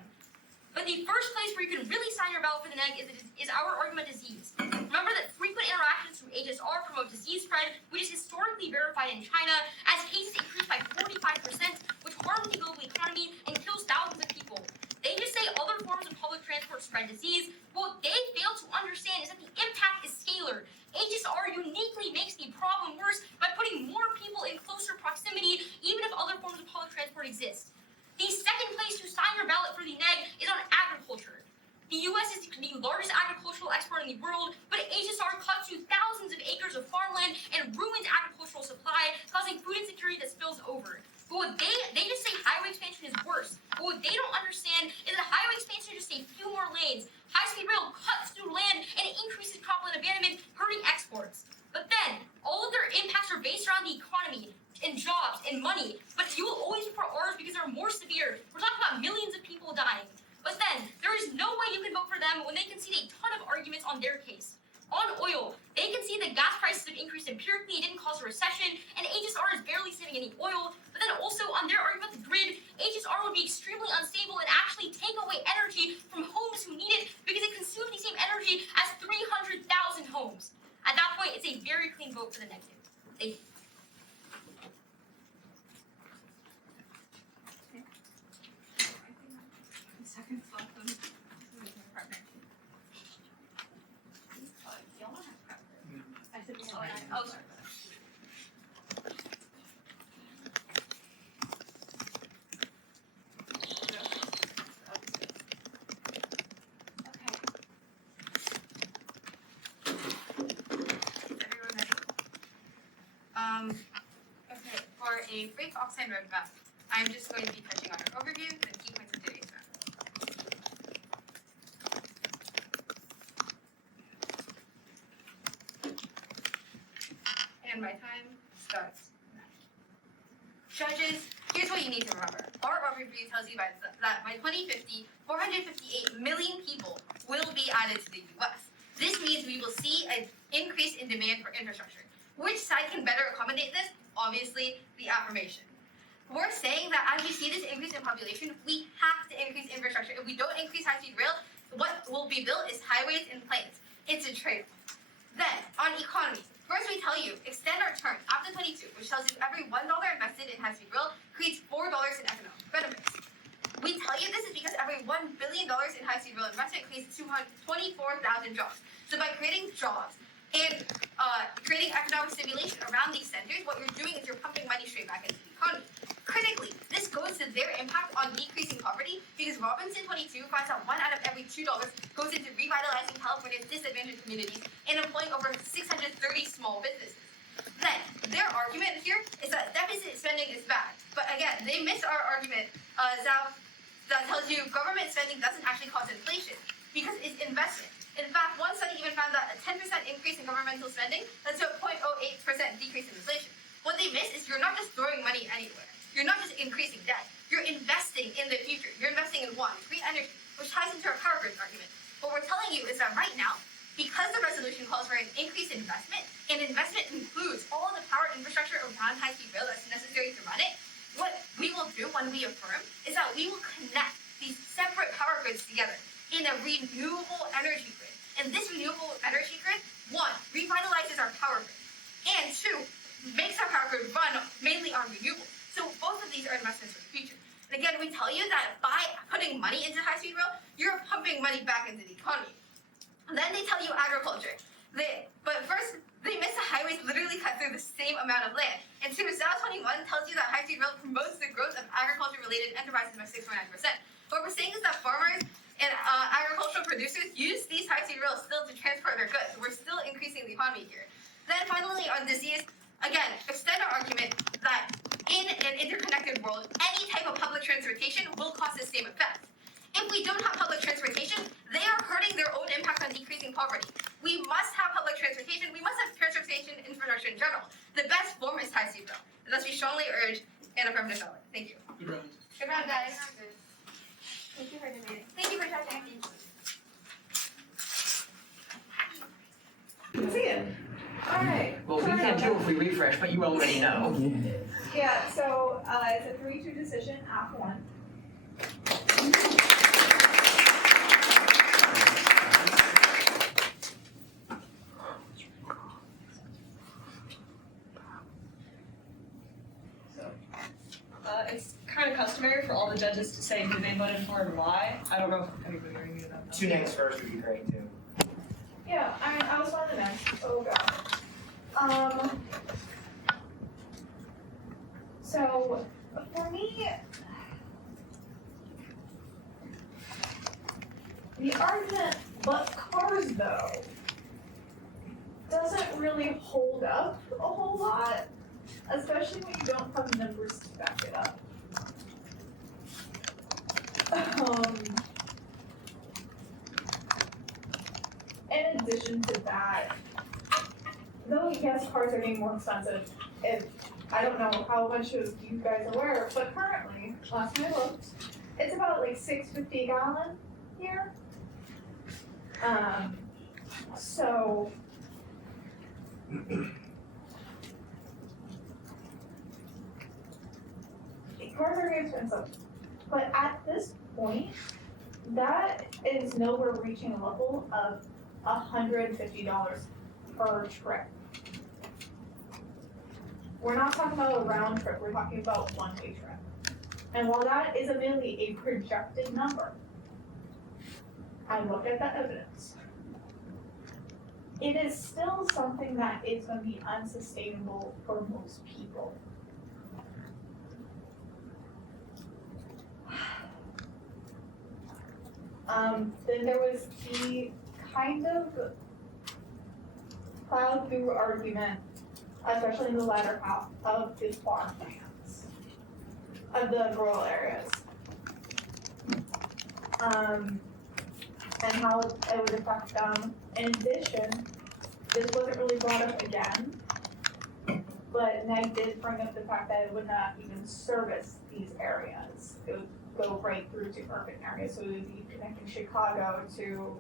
But the first place where you can really sign your ballot for the neg is our argument disease. Remember that frequent interactions through HSR promote disease spread, which is historically verified in China, as cases increase by 45%, which harms the global economy and kills thousands of people. They just say other forms of public transport spread disease. What they fail to understand is that the impact is scalar. HSR uniquely makes the problem worse by putting more people in closer proximity, even if other forms of public transport exist. The second place to sign your ballot for the neg is on agriculture. The U.S. is the largest agricultural exporter in the world, but HSR cuts to thousands of acres of farmland and ruins agricultural supply, causing food insecurity that spills over. But what they just say highway expansion is worse. But what they don't understand is that highway expansion is just a few more lanes. High-speed rail cuts through land and it increases cropland abandonment, hurting exports. But then, all of their impacts are based around the economy and jobs and money. But you will always prefer ours because they're more severe. We're talking about millions of people dying. But then, there is no way you can vote for them when they concede a ton of arguments on their case. On oil, they can see that gas prices have increased empirically, it didn't cause a recession, and HSR is barely saving any oil. But then also on their argument about the grid, HSR would be extremely unstable and actually take away energy from homes who need it because it consumes the same energy as 300,000 homes. At that point, it's a very clean vote for the negative. Thank you. Second slot them. Partner. I said Oh, sorry. Okay, for a brief oxide roadmap, I'm just going to be touching on our overview, the key points of today's round. And my time starts now. Judges, here's what you need to remember. Our overview tells you that by 2050, 458 million people will be added to the US. This means we will see an increase in demand for infrastructure. Which side can better accommodate this? Obviously, the affirmation. We're saying that as we see this increase in population, we have to increase infrastructure. If we don't increase high-speed rail, what will be built is highways and planes. It's a trade-off. Then, on economy, first we tell you, extend our term after 22, which tells you every $1 invested in high-speed rail creates $4 in economic benefits. We tell you this is because every $1 billion in high-speed rail investment creates 24,000 jobs. So by creating jobs and creating economic stimulation around these centers, what you're doing is you're pumping money straight back into the economy. Critically, this goes to their impact on decreasing poverty because Robinson 22 finds out 1 out of every $2 goes into revitalizing California's disadvantaged communities and employing over 630 small businesses. Then, their argument here is that deficit spending is bad. But again, they miss our argument that tells you government spending doesn't actually cause inflation because it's investment. In fact, one study even found that a 10% increase in governmental spending led to a 0.08% decrease in inflation. What they miss is you're not just throwing money anywhere. You're not just increasing debt. You're investing in the future. You're investing in green energy, which ties into our power grids argument. What we're telling you is that right now, because the resolution calls for an increased investment, and investment includes all the power infrastructure around high-speed rail that's necessary to run it, what we will do when we affirm is that we will connect these separate power grids together in a renewable energy grid. And this renewable energy grid, 1, revitalizes our power grid, and 2, makes our power grid run mainly on renewables. So both of these are investments for the future. Again, we tell you that by putting money into high-speed rail, you're pumping money back into the economy. And then they tell you agriculture. But first, they miss the highways literally cut through the same amount of land. And SAO 21 tells you that high-speed rail promotes the growth of agriculture-related enterprises by 6.9%. What we're saying is that farmers and agricultural producers use these high-speed rails still to transport their goods. So we're still increasing the economy here. Then finally, on disease, again, extend our argument that in an interconnected world, any type of public transportation will cause the same effect. If we don't have public transportation, they are hurting their own impact on decreasing poverty. We must have public transportation. We must have transportation infrastructure in general. The best form is high-speed rail. And thus, we strongly urge an affirmative ballot. Thank you. Good round. Good round, guys. Thank you for debating. Thank you for judging. See you. All right. Well, we can't do it if we refresh, but you already know. Yeah. So it's a 3-2 decision. Act 1. It's kind of customary for all the judges to say who they voted for and why. I don't know if anybody already knew that. 2 names first would be great too. Yeah. I mean, I was one of the next. Oh god. So for me, the argument, but cars though, doesn't really hold up a whole lot, especially when you don't have numbers to back it up. In addition to that, though yes, cars are getting more expensive, I don't know how much of you guys are aware, but currently, last time I looked, it's about like $6.50 a gallon here. So cars are very expensive, but at this point, that is nowhere reaching a level of $150 per trip. We're not talking about a round trip, we're talking about one-way trip. And while that is merely a projected number, I looked at the evidence. It is still something that is going to be unsustainable for most people. Then there was the kind of plowed through argument, especially in the latter half of the farmlands, of the rural areas. And how it would affect them. In addition, this wasn't really brought up again, but Ned did bring up the fact that it would not even service these areas. It would go right through to urban areas, so it would be connecting Chicago to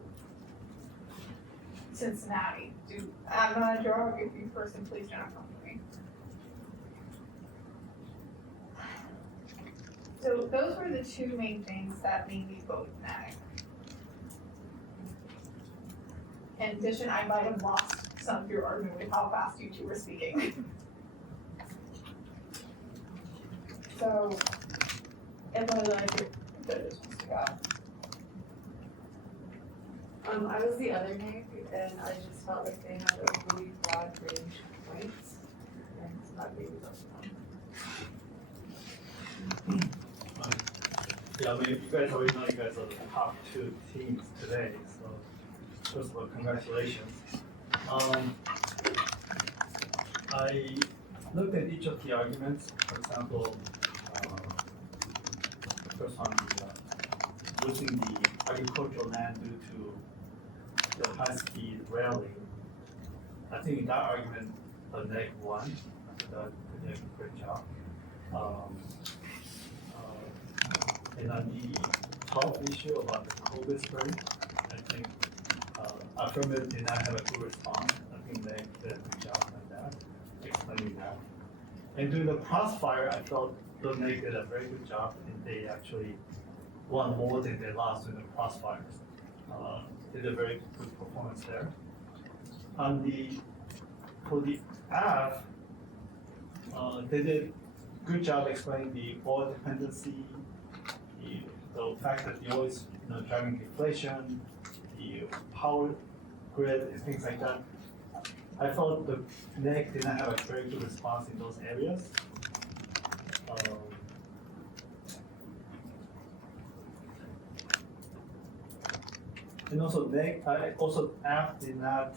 Cincinnati. I'm not a geography person, please don't come to me. So those were the two main things that made me vote Ned. In addition, I might have lost some of your argument with how fast you two were speaking. So, if one of the judges wants to go. I was the other name, and I just felt like they had a really broad range of points, and that made me vote for them. Yeah, I mean, you guys already know you guys are the top 2 teams today, so first of all, congratulations. I looked at each of the arguments. For example, the first one, losing the agricultural land due to the high-speed railing. I think in that argument, neg 1, I think that they did a great job. And on the top issue about the coal whispering, I think affirmative did not have a good response. I think they did a good job on that, explaining that. And during the crossfire, I felt they did a very good job, and they actually won more than they lost in the crossfires. They did a very good performance there. For the F, they did a good job explaining the oil dependency the fact that you're always driving deflation, the power grid, and things like that. I thought the NEC did not have a very good response in those areas. And also app did not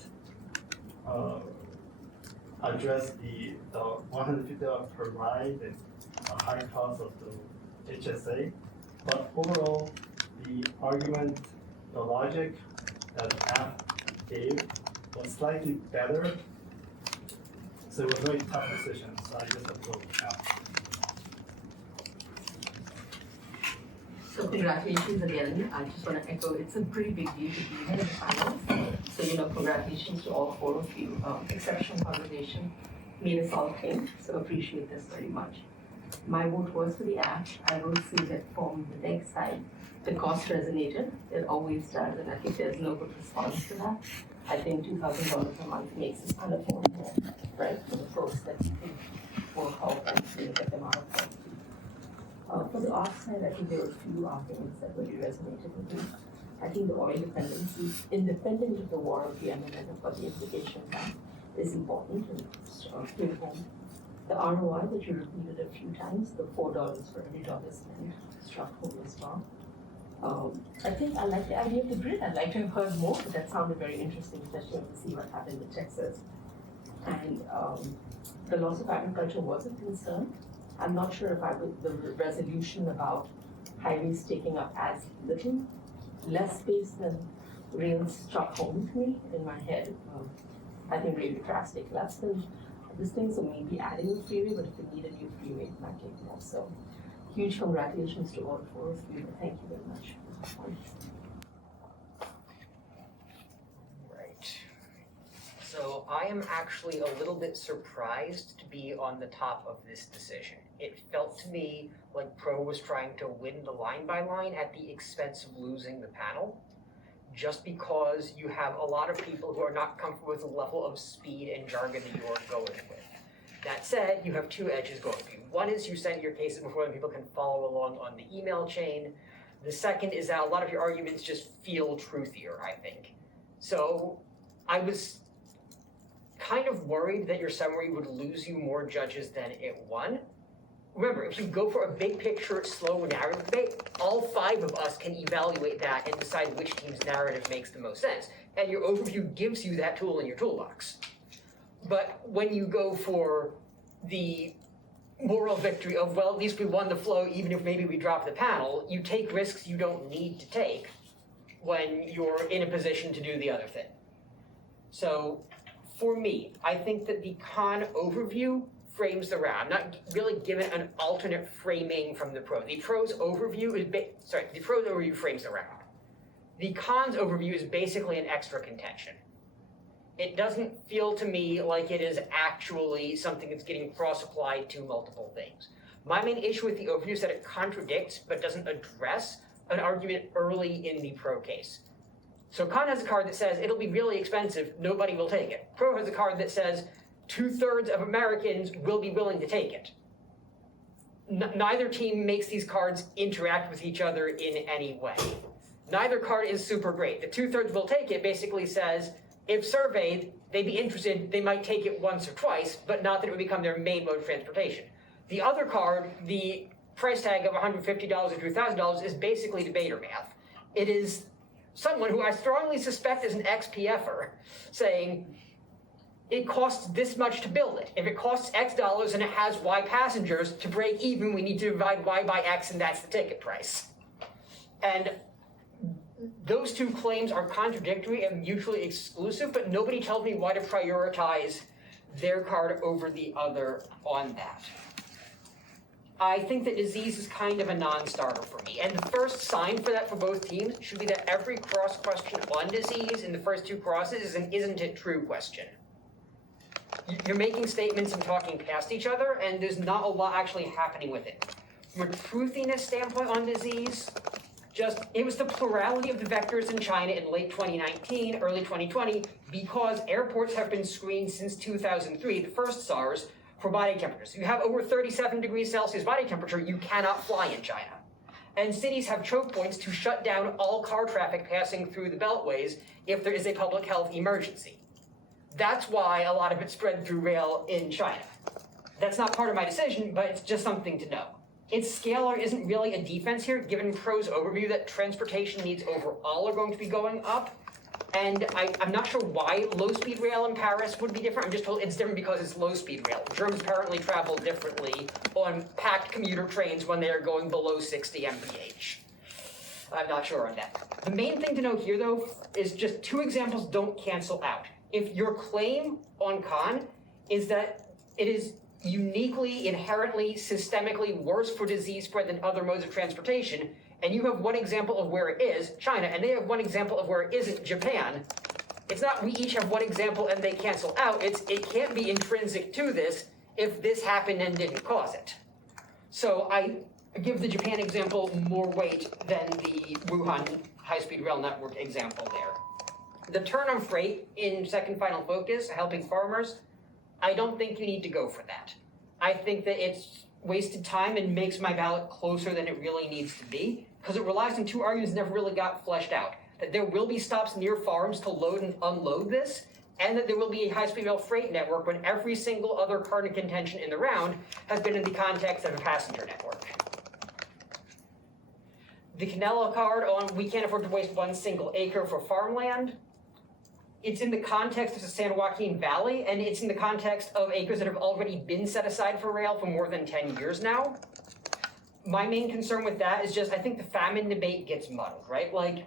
address the $150 per ride and high cost of the HSA. But overall, the argument, the logic that the app gave was slightly better. So it was a very tough decision, so I just have to go with app. So congratulations again. I just want to echo, it's a pretty big deal to be here in the finals. So, congratulations to all four of you. Exceptional conversation, made us all think, so appreciate this very much. My vote was for the app. I will say that from the next side, the cost resonated. It always does, and I think there's no good response to that. I think $2,000 a month makes it unaffordable, right, for the folks that think work out and get them out of poverty. For the offside, I think there were a few arguments that really resonated with me. I think the oil dependency, independent of the war of Yemen and of what the implications are, is important and bring home. The ROI that you repeated a few times, the $4 for every dollar spent, struck home as well. I think I like the idea of the grid. I'd like to have heard more, but that sounded very interesting, especially to see what happened in Texas. And the loss of agriculture was a concern. I'm not sure if the resolution about highways taking up as little, less space than rails struck home to me in my head. I think railway tracks take less than this thing, so maybe adding a freeway, but if you need a new freeway, it might take more. So huge congratulations to all four of you, and thank you very much for the Right. So I am actually a little bit surprised to be on the top of this decision. It felt to me like Pro was trying to win the line by line at the expense of losing the panel, just because you have a lot of people who are not comfortable with the level of speed and jargon that you are going with. That said, you have two edges going for you. One is you send your cases before then people can follow along on the email chain. The second is that a lot of your arguments just feel truthier, I think. So I was kind of worried that your summary would lose you more judges than it won. Remember, if you go for a big picture, slow narrative debate, all five of us can evaluate that and decide which team's narrative makes the most sense. And your overview gives you that tool in your toolbox. But when you go for the moral victory of, well, at least we won the flow even if maybe we drop the panel, you take risks you don't need to take when you're in a position to do the other thing. So for me, I think that the con overview frames the round. I'm not really given an alternate framing from the pro. The pro's overview is the pro's overview frames the round. The con's overview is basically an extra contention. It doesn't feel to me like it is actually something that's getting cross-applied to multiple things. My main issue with the overview is that it contradicts but doesn't address an argument early in the pro case. So con has a card that says it'll be really expensive, nobody will take it. Pro has a card that says 2/3 of Americans will be willing to take it. Neither team makes these cards interact with each other in any way. Neither card is super great. The 2/3 will take it basically says, if surveyed, they'd be interested, they might take it once or twice, but not that it would become their main mode of transportation. The other card, the price tag of $150 or $2,000 is basically debater math. It is someone who I strongly suspect is an ex-PFer saying, it costs this much to build it. If it costs X dollars and it has Y passengers, to break even, we need to divide Y by X, and that's the ticket price. And those two claims are contradictory and mutually exclusive, but nobody tells me why to prioritize their card over the other on that. I think that disease is kind of a non-starter for me. And the first sign for that for both teams should be that every cross question on disease in the first two crosses is an isn't it true question. You're making statements and talking past each other, and there's not a lot actually happening with it. From a truthiness standpoint on disease, it was the plurality of the vectors in China in late 2019, early 2020, because airports have been screened since 2003, the first SARS, for body temperatures. You have over 37 degrees Celsius body temperature, you cannot fly in China. and cities have choke points to shut down all car traffic passing through the beltways if there is a public health emergency. That's why a lot of it spread through rail in China. That's not part of my decision, but it's just something to know. Its scalar isn't really a defense here, given Pro's overview that transportation needs overall are going to be going up. And I'm not sure why low-speed rail in Paris would be different. I'm just told it's different because it's low-speed rail. Germans apparently travel differently on packed commuter trains when they are going below 60 mph. I'm not sure on that. The main thing to know here, though, is just two examples don't cancel out. If your claim on con is that it is uniquely, inherently, systemically worse for disease spread than other modes of transportation, and you have one example of where it is, China, and they have one example of where it isn't, Japan, it's not we each have one example and they cancel out, it can't be intrinsic to this if this happened and didn't cause it. So I give the Japan example more weight than the Wuhan high-speed rail network example there. The turn on freight in second final focus, helping farmers, I don't think you need to go for that. I think that it's wasted time and makes my ballot closer than it really needs to be, because it relies on two arguments that never really got fleshed out. That there will be stops near farms to load and unload this, and that there will be a high-speed rail freight network when every single other card of contention in the round has been in the context of a passenger network. The Canela card on we can't afford to waste one single acre for farmland, it's in the context of the San Joaquin Valley, and it's in the context of acres that have already been set aside for rail for more than 10 years now. My main concern with that is just, I think the famine debate gets muddled, right? Like,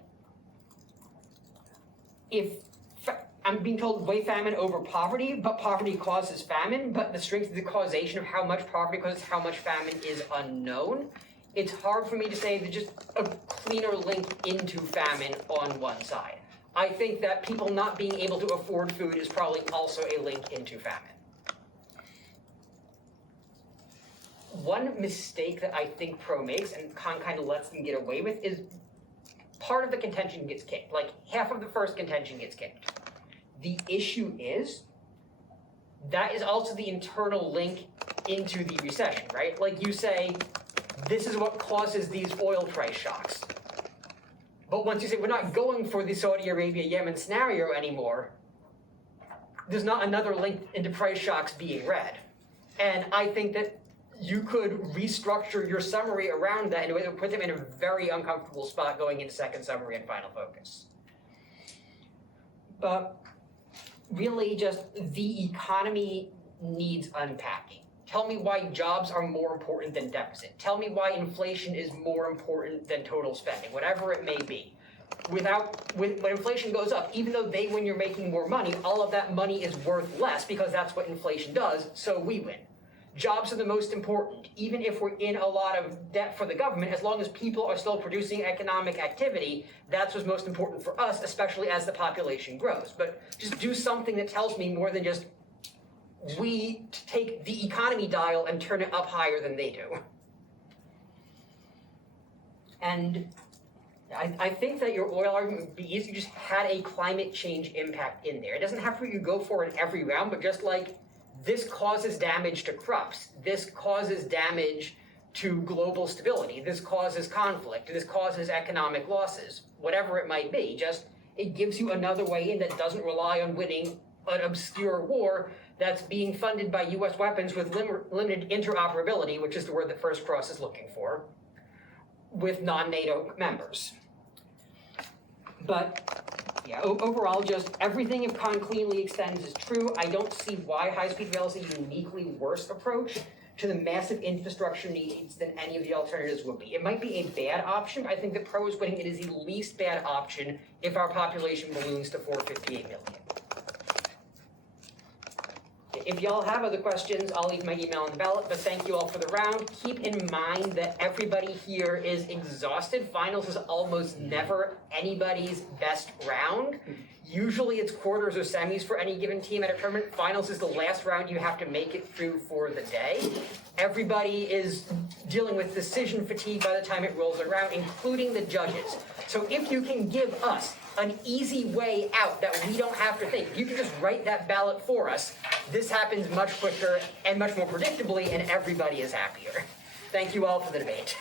I'm being told weigh famine over poverty, but poverty causes famine, but the strength of the causation of how much poverty causes how much famine is unknown. It's hard for me to say that just a cleaner link into famine on one side. I think that people not being able to afford food is probably also a link into famine. One mistake that I think Pro makes, and Con kind of lets them get away with, is part of the contention gets kicked. Like, half of the first contention gets kicked. The issue is, that is also the internal link into the recession, right? Like you say, this is what causes these oil price shocks. But once you say we're not going for the Saudi Arabia-Yemen scenario anymore, there's not another link into price shocks being read. And I think that you could restructure your summary around that in a way that would put them in a very uncomfortable spot going into second summary and final focus. But really just the economy needs unpacking. Tell me why jobs are more important than deficit. Tell me why inflation is more important than total spending, whatever it may be. When inflation goes up, even though when you're making more money, all of that money is worth less because that's what inflation does, so we win. Jobs are the most important, even if we're in a lot of debt for the government, as long as people are still producing economic activity, that's what's most important for us, especially as the population grows. But just do something that tells me more than just we take the economy dial and turn it up higher than they do. And I think that your oil argument would be easy if you just had a climate change impact in there. It doesn't have to be you go for in every round, but just like this causes damage to crops, this causes damage to global stability, this causes conflict, this causes economic losses, whatever it might be. Just it gives you another way in that doesn't rely on winning an obscure war that's being funded by US weapons with limited interoperability, which is the word that First Cross is looking for, with non-NATO members. But yeah, overall, just everything if Con cleanly extends is true. I don't see why high-speed rail is a uniquely worse approach to the massive infrastructure needs than any of the alternatives would be. It might be a bad option, but I think that Pro is winning. It is the least bad option if our population balloons to 458 million. If y'all have other questions, I'll leave my email on the ballot, but thank you all for the round. Keep in mind that everybody here is exhausted. Finals is almost never anybody's best round. Usually it's quarters or semis for any given team at a tournament. Finals is the last round you have to make it through for the day. Everybody is dealing with decision fatigue by the time it rolls around, including the judges. So if you can give us an easy way out that we don't have to think, you can just write that ballot for us. This happens much quicker and much more predictably, and everybody is happier. Thank you all for the debate.